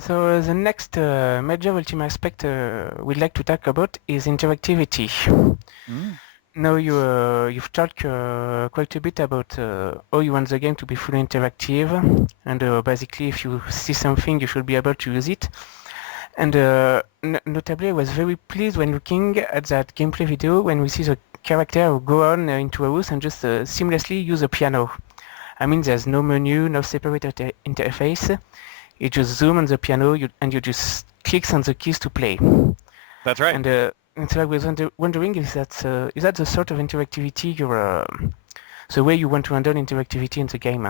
So the next major Ultima aspect we'd like to talk about is interactivity. Mm. Now you've talked quite a bit about how you want the game to be fully interactive, and basically if you see something you should be able to use it. And notably I was very pleased when looking at that gameplay video when we see the character go on into a house and just seamlessly use a piano. I mean there's no menu, no separate interface. You just zoom on the piano and you just clicks on the keys to play. That's right. And so I was wondering if is that the sort of interactivity the way you want to handle interactivity in the game?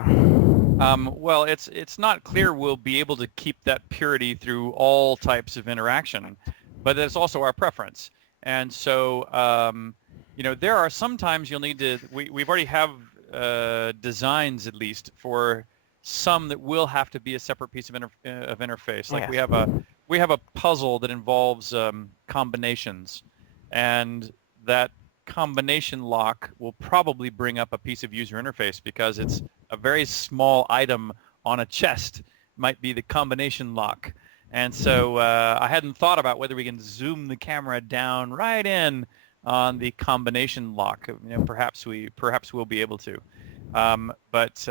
Well, it's not clear we'll be able to keep that purity through all types of interaction, but that's also our preference. And so, there are sometimes you'll need to. We've already have designs at least for some that will have to be a separate piece of interface. Like Yes. we have a puzzle that involves combinations, and that combination lock will probably bring up a piece of user interface because it's a very small item on a chest might be the combination lock. And so I hadn't thought about whether we can zoom the camera down right in on the combination lock. Perhaps we'll be able to. But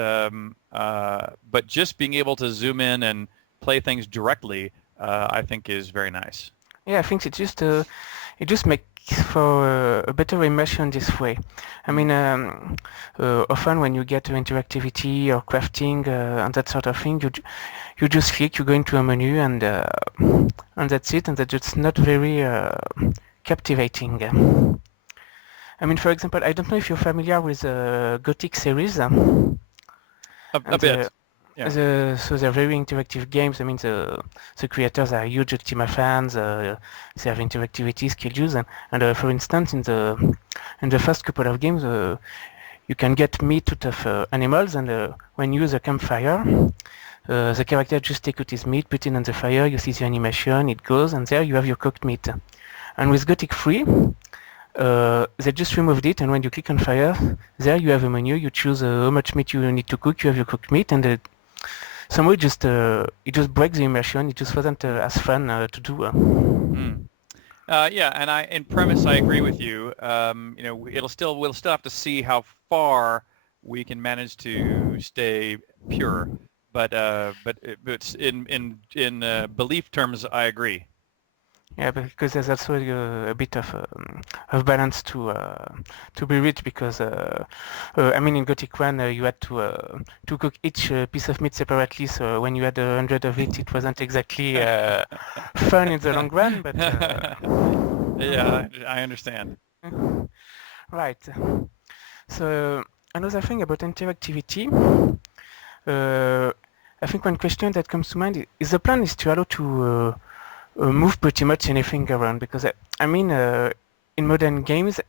just being able to zoom in and play things directly, I think is very nice. Yeah, I think it just makes for a better immersion this way. I Mm. mean, often when you get to interactivity or crafting and that sort of thing, you just click, you go into a menu, and that's it, and that's just not very captivating. I mean, for example, I don't know if you're familiar with the Gothic series, A and the bit, yeah. so they're very interactive games. I mean, the creators are huge Ultima fans. They have interactivity skills, and for instance, in the first couple of games, you can get meat out of animals, and when you use a campfire, the character just takes out his meat, put it on the fire. You see the animation, it goes, and there you have your cooked meat. And with Gothic 3, they just removed it, and when you click on fire, there you have a menu. You choose how much meat you need to cook. You have your cooked meat, and somehow it just breaks the immersion. It just wasn't as fun to do. Mm. Yeah, and in premise, I agree with you. We'll still have to see how far we can manage to stay pure, but in belief terms, I agree. Yeah, because there's also a bit of balance to be reached because I mean in Gothic 1 you had to cook each piece of meat separately, so when you had 100 of it, it wasn't exactly fun in the long run, but Yeah, I understand. right. So another thing about interactivity, uh, I think one question that comes to mind is the plan is to allow to move pretty much anything around because I mean in modern games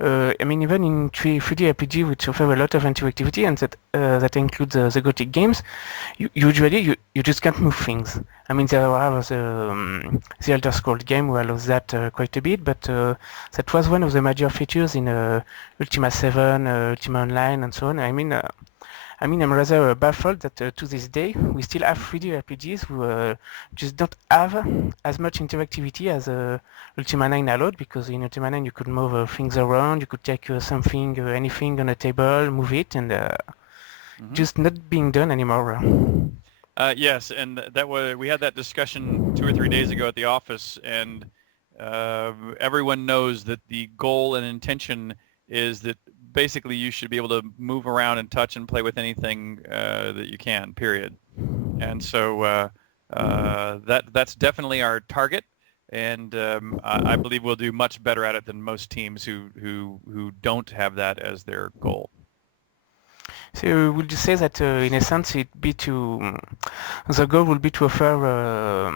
I mean even in 3D RPG which offer a lot of interactivity and that includes the Gothic games usually you just can't move things. I mean there are the Elder Scrolls game who allows that quite a bit, but that was one of the major features in Ultima 7, Ultima Online and so on. I mean, I'm rather baffled that to this day we still have 3D RPGs who just don't have as much interactivity as Ultima 9 allowed, because in Ultima 9 you could move things around, you could take something, anything on a table, move it, and Hmm. just not being done anymore. Yes, and we had that discussion 2 or 3 days ago at the office, and everyone knows that the goal and intention is that basically you should be able to move around and touch and play with anything that you can. Period. And so that's definitely our target, and I believe we'll do much better at it than most teams who don't have that as their goal. So would you say that in essence the goal would be to offer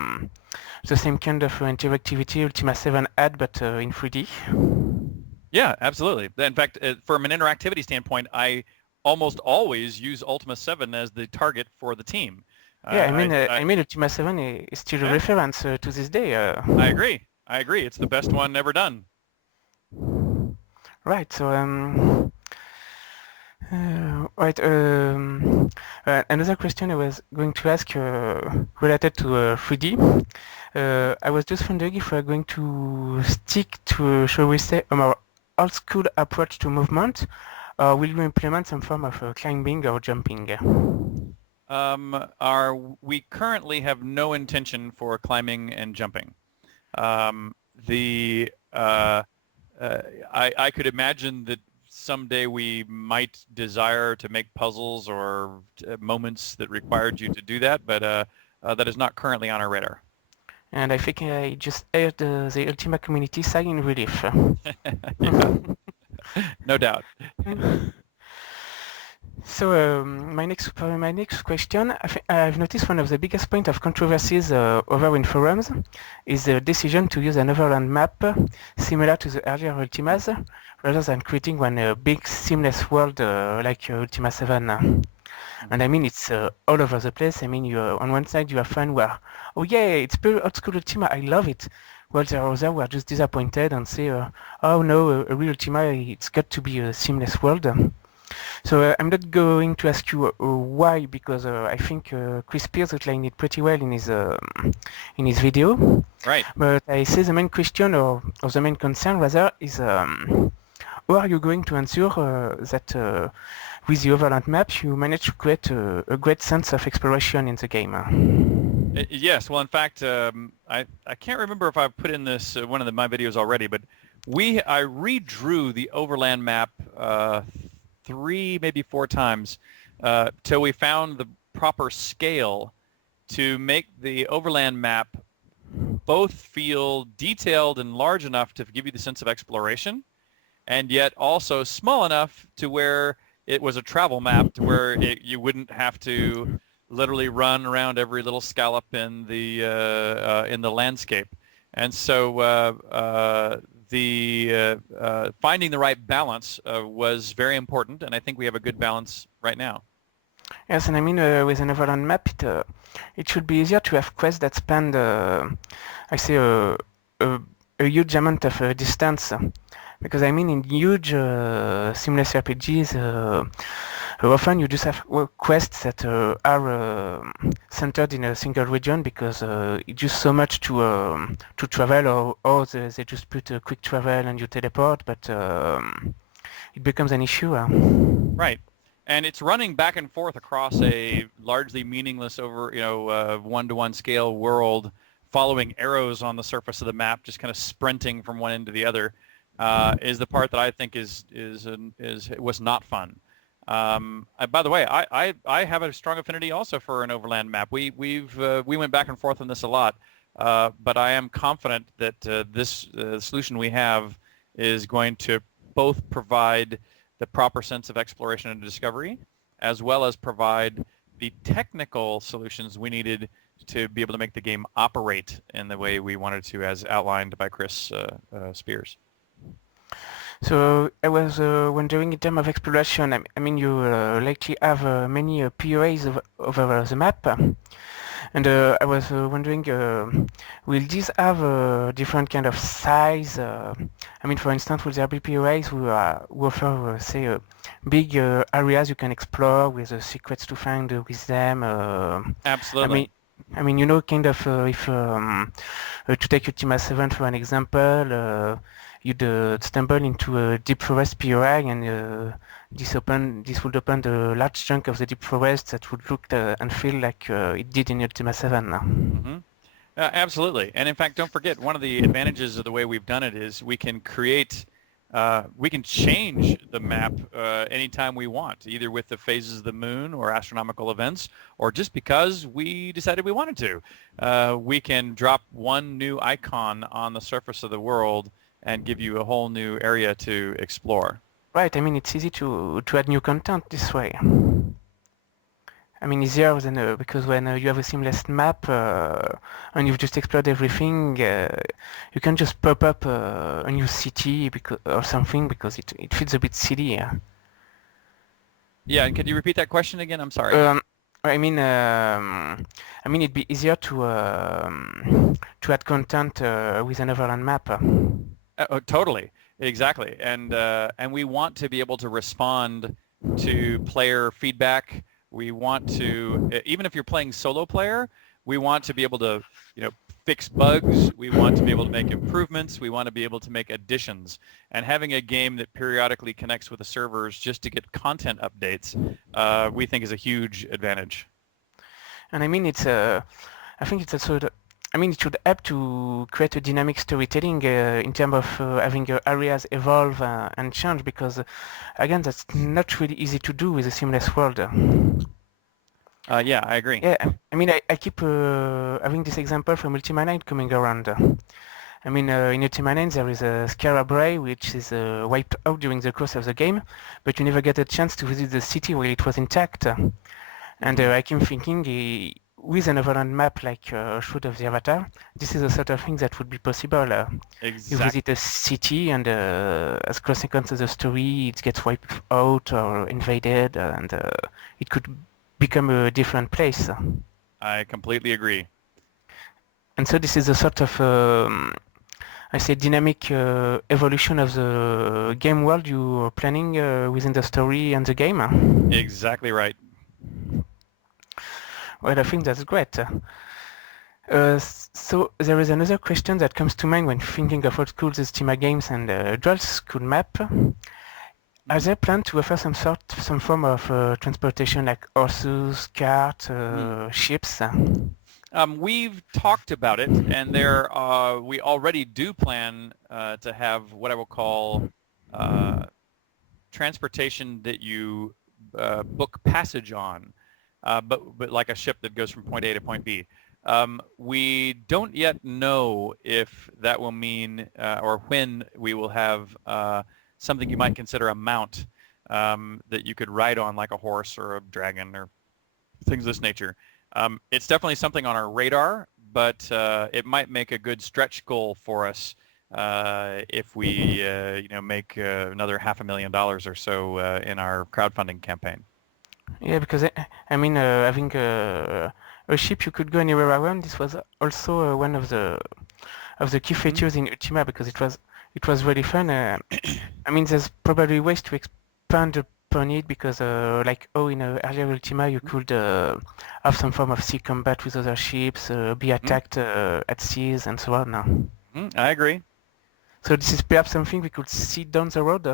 the same kind of interactivity Ultima 7 had, but in 3D? Yeah, absolutely. In fact, from an interactivity standpoint, I almost always use Ultima 7 as the target for the team. Yeah, I mean, I Ultima 7 is still a yeah, reference to this day. I agree. I agree. It's the best one ever done. Right. So, Right. Another question I was going to ask related to 3D. I was just wondering if we're going to stick to, shall we say, a more old school approach to movement, or will you implement some form of climbing or jumping? We currently have no intention for climbing and jumping. Um, the I could imagine that someday we might desire to make puzzles or moments that required you to do that, but that is not currently on our radar. And I think I just heard the Ultima community sigh in relief. Yeah, no doubt. So for my next question, I've noticed one of the biggest point of controversies over in forums is the decision to use an overland map similar to the earlier Ultimas, rather than creating one big seamless world like Ultima 7. And I Mhm. mean, it's all over the place. I mean, on one side you have fun where, oh yeah, it's pure old school Ultima, I love it. While there are others who are just disappointed and say, oh no, a real Ultima, it's got to be a seamless world. So I'm not going to ask you why, because I think Chris Pierce outlined it pretty well in his video. Right. But I say the main question or the main concern rather is how are you going to ensure that with the overland maps you manage to create a great sense of exploration in the game? Yes. Well, in fact, I can't remember if I've put in this one of my videos already, but I redrew the overland map three, maybe four times till we found the proper scale to make the overland map both feel detailed and large enough to give you the sense of exploration, and yet also small enough to where it was a travel map to where you wouldn't have to literally run around every little scallop in the landscape. And so finding the right balance was very important, and I think we have a good balance right now. Yes, and I mean with an overland map it should be easier to have quests that span I say a, a huge amount of distance. Because I mean, in huge seamless RPGs, often you just have quests that are centered in a single region because it's just so much to travel, or they just put a quick travel and you teleport, but it becomes an issue. Right. And it's running back and forth across a largely meaningless one-to-one scale world, following arrows on the surface of the map, just kind of sprinting from one end to the other, is the part that I think was not fun. By the way, I have a strong affinity also for an overland map. We went back and forth on this a lot, but I am confident that this solution we have is going to both provide the proper sense of exploration and discovery, as well as provide the technical solutions we needed to be able to make the game operate in the way we wanted to, as outlined by Chris Spears. So I was wondering in terms of exploration, I mean you likely have many POAs over the map. And I was wondering, will these have a different kind of size? I mean, for instance, will there be POIs who offer, say, big areas you can explore with secrets to find with them? I Absolutely. mean, you know, kind of if to take Ultima 7 for an example, you'd stumble into a deep forest POI and this would open the large chunk of the deep forest that would look and feel like it did in Ultima 7. Mm-hmm. Absolutely. And in fact, don't forget, one of the advantages of the way we've done it is we can change the map anytime we want, either with the phases of the moon or astronomical events, or just because we decided we wanted to. We can drop one new icon on the surface of the world and give you a whole new area to explore. Right, I mean it's easy to add new content this way. I mean easier than because when you have a seamless map and you've just explored everything, you can just pop up a new city or something because it feels a bit silly. Yeah, and could you repeat that question again? I'm sorry. Um, I mean it'd be easier to add content with an overland map. Oh, totally, exactly, and we want to be able to respond to player feedback. We want to, even if you're playing solo player, we want to be able to, fix bugs. We want to be able to make improvements. We want to be able to make additions. And having a game that periodically connects with the servers just to get content updates, we think is a huge advantage. And I mean, I think it's also, it should help to create a dynamic storytelling in terms of having areas evolve and change, because, again, that's not really easy to do with a seamless world. Yeah, I agree. Yeah, I keep having this example from Ultima 9 coming around. In Ultima 9 there is a Scarab Ray which is wiped out during the course of the game, but you never get a chance to visit the city where it was intact. And I keep thinking, with an overland map like Shroud of the Avatar, this is the sort of thing that would be possible. You visit a city, and as a consequence of the story, it gets wiped out or invaded, and it could become a different place. I completely agree. And so this is a sort of, I say, dynamic evolution of the game world you are planning within the story and the game. Exactly right. Well, I think that's great. So there is another question that comes to mind when thinking of old school Ultima games and dual school map. Are there plans to offer some form of transportation like horses, carts, ships? We've talked about it, and we already do plan to have what I will call transportation that you book passage on, but like a ship that goes from point A to point B. We don't yet know if that will mean or when we will have something you might consider a mount that you could ride on, like a horse or a dragon or things of this nature. It's definitely something on our radar, but it might make a good stretch goal for us if we make another $500,000 or so in our crowdfunding campaign. Yeah, because having a ship you could go anywhere around. This was also one of the key features in Ultima, because it was really fun. There's probably ways to expand upon it, because in earlier Ultima you could have some form of sea combat with other ships, be attacked at seas and so on. I agree. So this is perhaps something we could see down the road.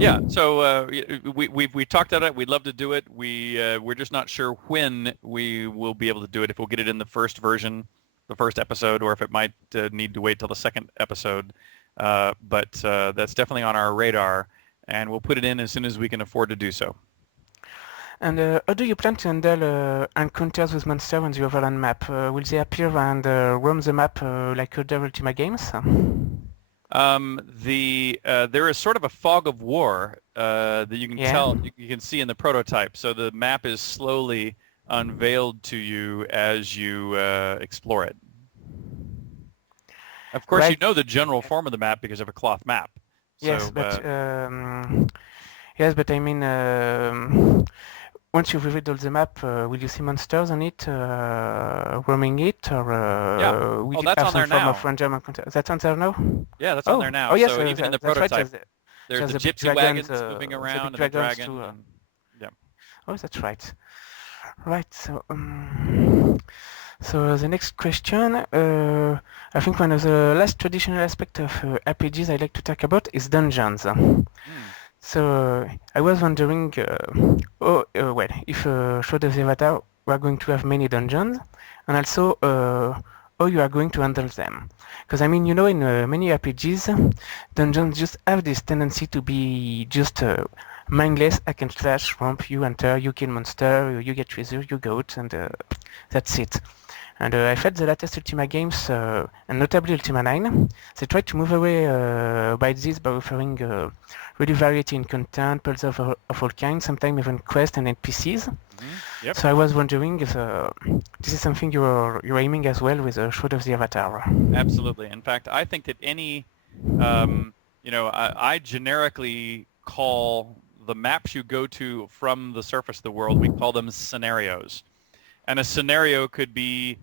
Yeah. So we talked about it. We'd love to do it. We're just not sure when we will be able to do it. If we'll get it in the first version, the first episode, or if it might need to wait till the second episode. But that's definitely on our radar, and we'll put it in as soon as we can afford to do so. And how do you plan to handle encounters with monsters on the overland map? Will they appear and roam the map like other Ultima games? There is sort of a fog of war that you can tell, you can see in the prototype. So the map is slowly unveiled to you as you explore it. Of course, right. You know the general form of the map because of a cloth map. Yes, so, but once you've revealed all the map, will you see monsters on it, roaming it, or will you have some form of random encounter? That's on there now? Yeah, that's on there now. Oh, yes, so even in the prototype, right, there's the gypsy wagons moving around and the dragon. Yeah. Oh, that's right. Right, so the next question, I think one of the last traditional aspects of RPGs I like to talk about is dungeons. So I was wondering, if Shroud of the Avatar we are going to have many dungeons, and also how you are going to handle them. Because in many RPGs, dungeons just have this tendency to be just mindless hack and slash, romp, you enter, you kill monster, you get treasure, you go out, and that's it. And I felt the latest Ultima games, and notably Ultima 9, they tried to move away by this by offering really variety in content, puzzles of all kinds, sometimes even quests and NPCs. Yep. So I was wondering if this is something you're aiming as well with Shroud of the Avatar. Absolutely. In fact, I think that any, I generically call the maps you go to from the surface of the world, we call them scenarios. And a scenario could be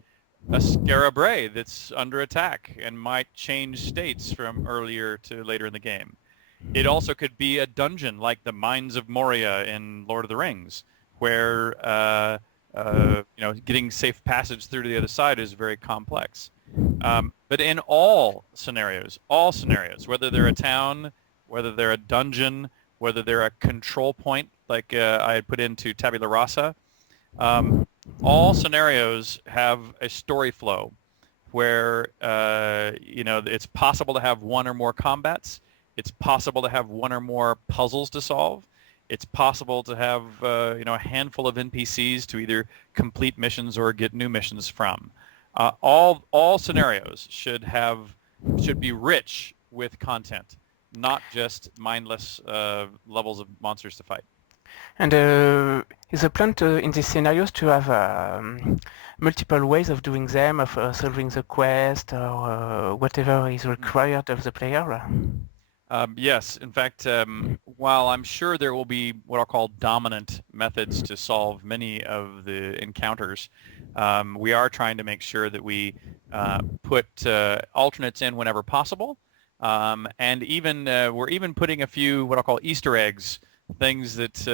a Scarab Ray that's under attack and might change states from earlier to later in the game. It also could be a dungeon like the Mines of Moria in Lord of the Rings, where getting safe passage through to the other side is very complex. But in all scenarios, whether they're a town, whether they're a dungeon, whether they're a control point like I had put into Tabula Rasa, um, all scenarios have a story flow where it's possible to have one or more combats. It's possible to have one or more puzzles to solve. It's possible to have a handful of NPCs to either complete missions or get new missions from. All scenarios should be rich with content, not just mindless levels of monsters to fight. And is the plan in these scenarios to have multiple ways of doing them, of solving the quest or whatever is required of the player? Yes, in fact, while I'm sure there will be what I'll call dominant methods to solve many of the encounters, we are trying to make sure that we put alternates in whenever possible, and even we're even putting a few what I'll call Easter eggs, things that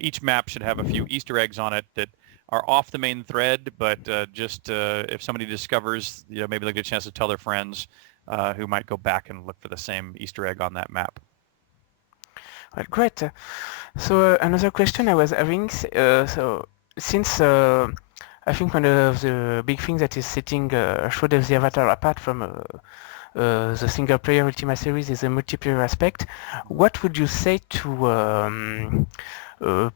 each map should have a few Easter eggs on it that are off the main thread, but just if somebody discovers, maybe they'll get a chance to tell their friends. Who might go back and look for the same Easter egg on that map. Well, great. So another question I was having, so since I think one of the big things that is setting Shroud of the Avatar apart from the single-player Ultima series is the multiplayer aspect. What would you say to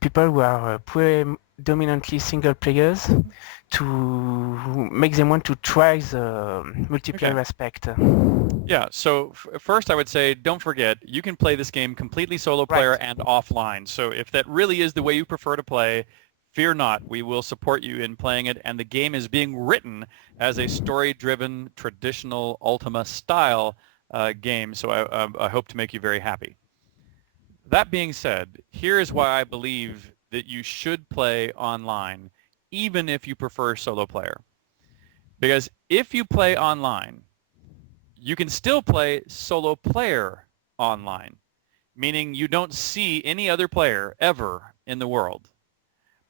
people who are predominantly single players to make them want to try the multiplayer aspect? Yeah, so first I would say don't forget, you can play this game completely solo player and offline. So if that really is the way you prefer to play, fear not. We will support you in playing it, and the game is being written as a story-driven, traditional Ultima style game, so I hope to make you very happy. That being said, here is why I believe that you should play online, even if you prefer solo player. Because if you play online, you can still play solo player online, meaning you don't see any other player ever in the world.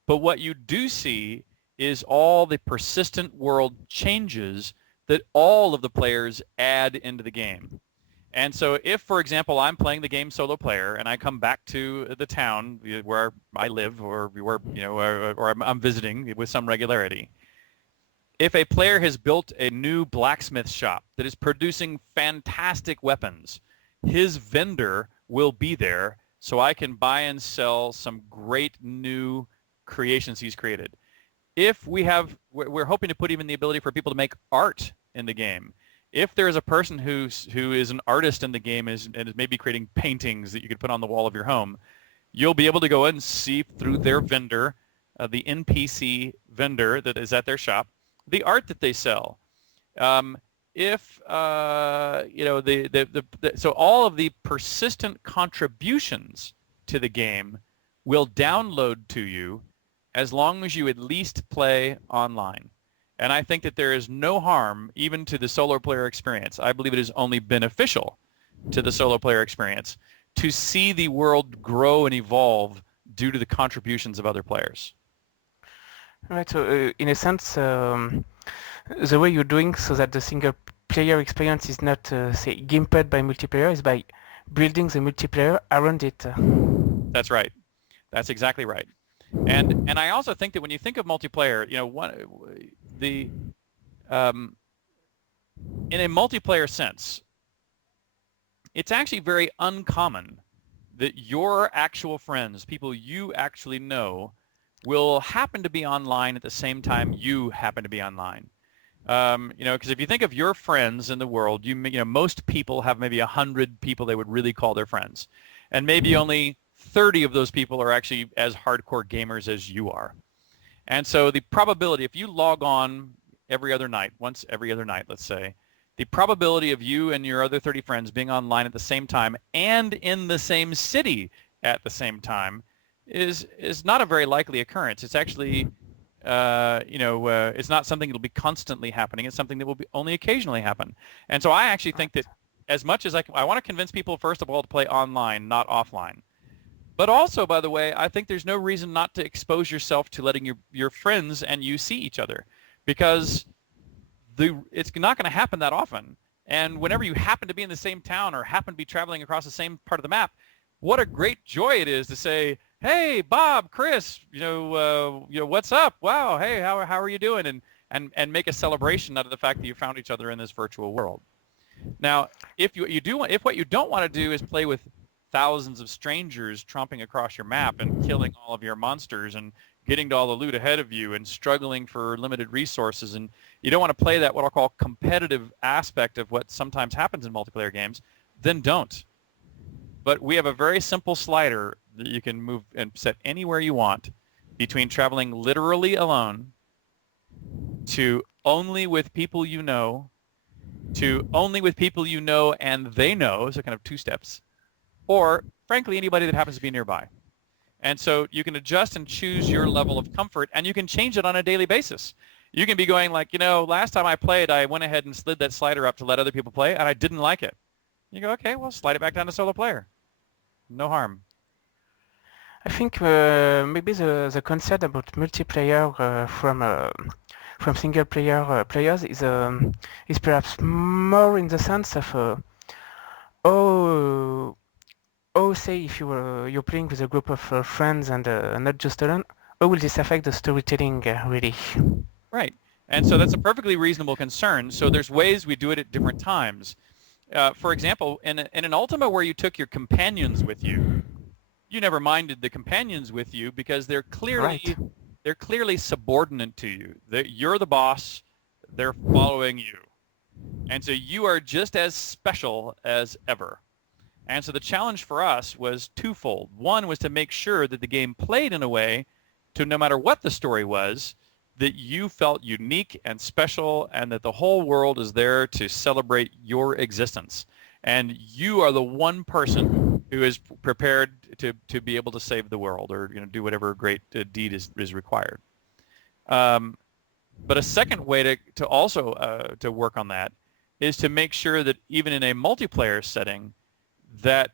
But what you do see is all the persistent world changes that all of the players add into the game. And so if, for example, I'm playing the game solo player and I come back to the town where I live or where, or I'm visiting with some regularity, if a player has built a new blacksmith shop that is producing fantastic weapons, his vendor will be there so I can buy and sell some great new creations he's created. If we're hoping to put even the ability for people to make art in the game. If there is a person who is an artist in the game and is maybe creating paintings that you could put on the wall of your home, you'll be able to go and see through their vendor, the NPC vendor that is at their shop, the art that they sell. So all of the persistent contributions to the game will download to you as long as you at least play online. And I think that there is no harm even to the solo player experience. I believe it is only beneficial to the solo player experience to see the world grow and evolve due to the contributions of other players. Right, so in a sense, the way you're doing so that the single player experience is not, say, gimped by multiplayer is by building the multiplayer around it. That's right. That's exactly right. And I also think that when you think of multiplayer, in a multiplayer sense, it's actually very uncommon that your actual friends, people you actually know, will happen to be online at the same time you happen to be online. Because if you think of your friends in the world, most people have maybe 100 people they would really call their friends, and maybe only 30 of those people are actually as hardcore gamers as you are. And so the probability, if you log on once every other night, let's say, the probability of you and your other 30 friends being online at the same time and in the same city at the same time is not a very likely occurrence. It's actually, it's not something that will be constantly happening. It's something that will be only occasionally happen. And so I actually think that as much as I want to convince people, first of all, to play online, not offline. But also, by the way, I think there's no reason not to expose yourself to letting your friends and you see each other, because it's not going to happen that often. And whenever you happen to be in the same town or happen to be traveling across the same part of the map, what a great joy it is to say, "Hey, Bob, Chris, what's up? Wow, hey, how are you doing?" And make a celebration out of the fact that you found each other in this virtual world. Now, if what you don't want to do is play with thousands of strangers tromping across your map and killing all of your monsters and getting to all the loot ahead of you and struggling for limited resources, and you don't want to play that what I'll call competitive aspect of what sometimes happens in multiplayer games, then don't. But we have a very simple slider that you can move and set anywhere you want between traveling literally alone to only with people you know, to only with people you know and they know, so kind of 2 steps, or frankly anybody that happens to be nearby. And so you can adjust and choose your level of comfort, and you can change it on a daily basis. You can be going like, last time I played, I went ahead and slid that slider up to let other people play, and I didn't like it. You go, okay, well, slide it back down to solo player. No harm. I think maybe the concept about multiplayer from single player players is perhaps more in the sense of oh say if you're playing with a group of friends and not just alone, how will this affect the storytelling really? Right. And so that's a perfectly reasonable concern. So there's ways we do it at different times. For example, in an Ultima where you took your companions with you, you never minded the companions with you because they're clearly subordinate to you. You're the boss. They're following you. And so you are just as special as ever. And so the challenge for us was twofold. One was to make sure that the game played in a way to, no matter what the story was, that you felt unique and special, and that the whole world is there to celebrate your existence. And you are the one person who is prepared to be able to save the world, or do whatever great deed is required. But a second way to also to work on that is to make sure that even in a multiplayer setting, that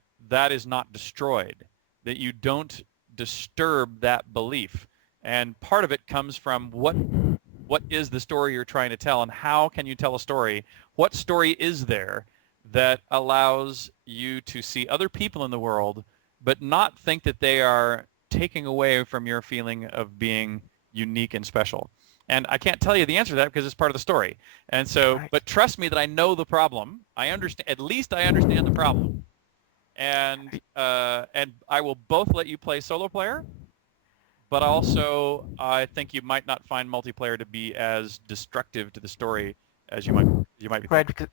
is not destroyed, that you don't disturb that belief. And part of it comes from what is the story you're trying to tell, and how can you tell a story? What story is there that allows you to see other people in the world, but not think that they are taking away from your feeling of being unique and special? And I can't tell you the answer to that because it's part of the story. And so, Right. but trust me that I know the problem. At least I understand the problem. And I will both let you play solo player, but also I think you might not find multiplayer to be as destructive to the story as you might be Right, thinking. because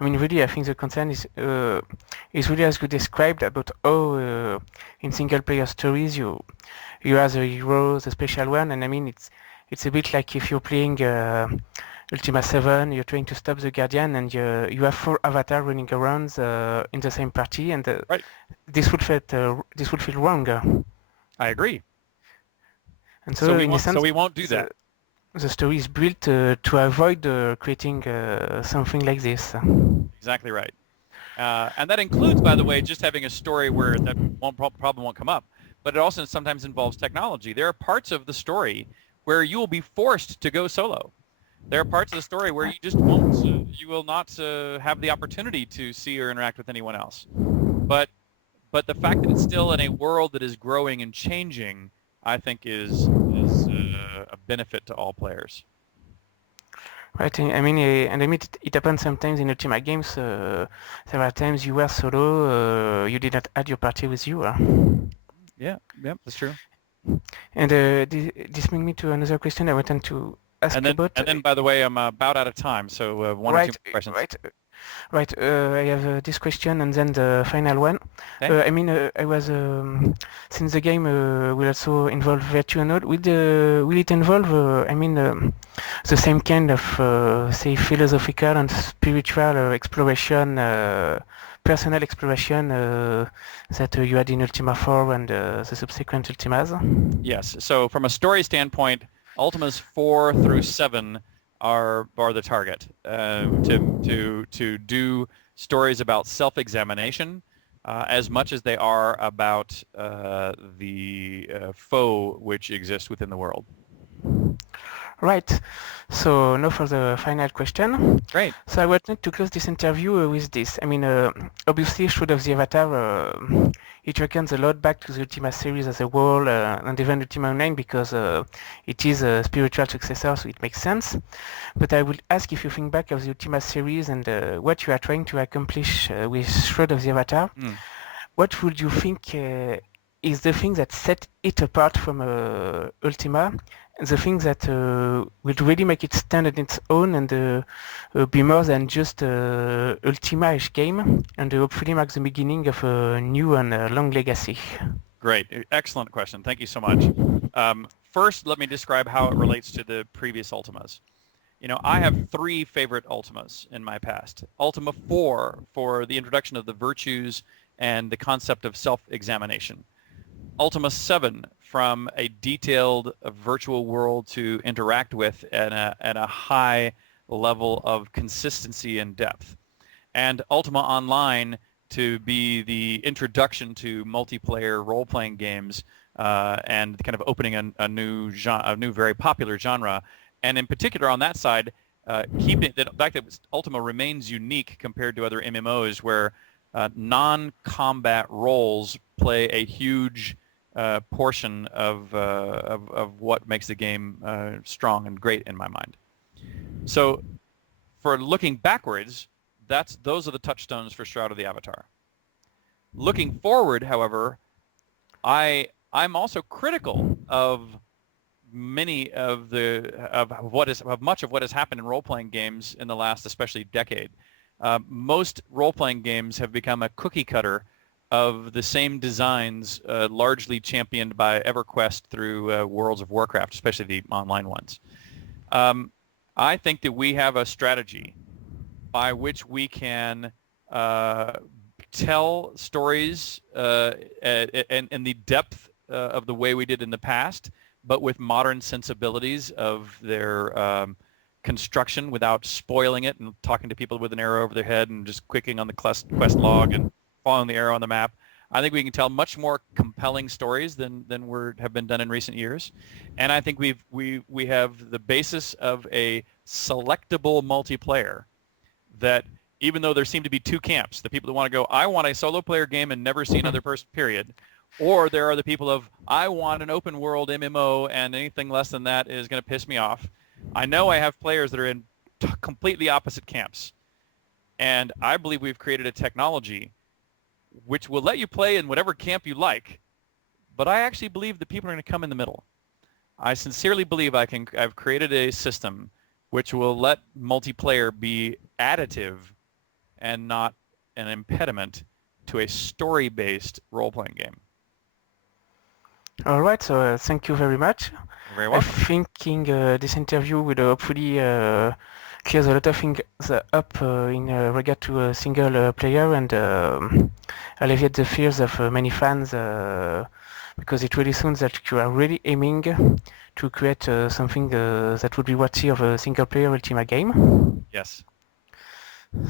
really, I think the concern is really as you described about how in single player stories you are the hero, the special one, and I mean it's a bit like if you're playing Ultima 7, you're trying to stop the Guardian, and you have 4 avatars running around in the same party, and Right. this would feel wrong. I agree. And So so we in a won't. So sense, we won't do that. the story is built to avoid creating something like this. Exactly right. And that includes, by the way, just having a story where that problem won't come up. But it also sometimes involves technology. There are parts of the story where you will be forced to go solo. There are parts of the story where you just won't. You will not have the opportunity to see or interact with anyone else. But the fact that it's still in a world that is growing and changing, I think, is a benefit to all players. Right, and I mean it happens sometimes in Ultima games. Several times you were solo, you did not add your party with you. Yeah, that's true. And this brings me to another question I wanted to ask about. And then, by the way, I'm about out of time, so one or two more questions. Right. I have this question and then the final one. Okay. I was since the game will also involve virtual node. Will it involve? The same kind of say philosophical and spiritual exploration, personal exploration that you had in Ultima 4 and the subsequent Ultimas? Yes. So from a story standpoint, Ultimas 4 through 7 are the target, to do stories about self-examination as much as they are about the foe which exists within the world. Right. So now for the final question. Great. So I wanted to close this interview with this. I mean, obviously, Shroud of the Avatar, it reckons a lot back to the Ultima series as a whole, and even Ultima Online, because it is a spiritual successor, so it makes sense. But I would ask if you think back of the Ultima series and what you are trying to accomplish with Shroud of the Avatar. Mm. What would you think is the thing that set it apart from Ultima, the thing that would really make it stand on its own and be more than just Ultima-ish game, and hopefully mark the beginning of a new and long legacy? Great. Excellent question. Thank you so much. First, let me describe how it relates to the previous Ultimas. I have 3 favorite Ultimas in my past. Ultima 4 for the introduction of the virtues and the concept of self-examination. Ultima 7 from a detailed virtual world to interact with at a high level of consistency and depth. And Ultima Online to be the introduction to multiplayer role-playing games and kind of opening a new very popular genre. And in particular on that side, keeping the fact that Ultima remains unique compared to other MMOs where non-combat roles play a huge portion of what makes the game strong and great in my mind. So for looking backwards, those are the touchstones for Shroud of the Avatar. Looking forward, however, I'm also critical of many of much of what has happened in role-playing games in the last, especially decade. Most role-playing games have become a cookie cutter of the same designs, largely championed by EverQuest through Worlds of Warcraft, especially the online ones. I think that we have a strategy by which we can tell stories in the depth of the way we did in the past, but with modern sensibilities of their construction without spoiling it and talking to people with an arrow over their head and just clicking on the quest log and following the arrow on the map. I think we can tell much more compelling stories than have been done in recent years, and I think we have the basis of a selectable multiplayer that, even though there seem to be 2 camps, the people that want to go, I want a solo player game and never see another person, period, or there are the people of, I want an open world MMO and anything less than that is going to piss me off. I know I have players that are in completely opposite camps, and I believe we've created a technology which will let you play in whatever camp you like, but I actually believe that people are going to come in the middle. I sincerely believe I've created a system which will let multiplayer be additive and not an impediment to a story-based role-playing game. All right, so thank you very much. You're very I welcome. think this interview will hopefully clears a lot of things up in regard to a single player and alleviate the fears of many fans because it really sounds that you are really aiming to create something that would be worthy of a single player Ultima game. Yes.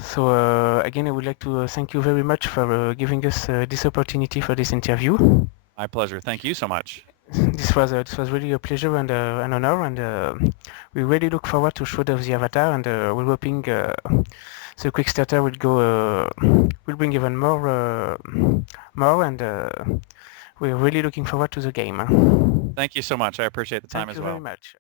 So again, I would like to thank you very much for giving us this opportunity for this interview. My pleasure. Thank you so much. This was really a pleasure and an honor, and we really look forward to Shroud of the Avatar, and we're hoping the Quickstarter will bring even more, and we're really looking forward to the game. Thank you so much. I appreciate the time Thank as you well. very much.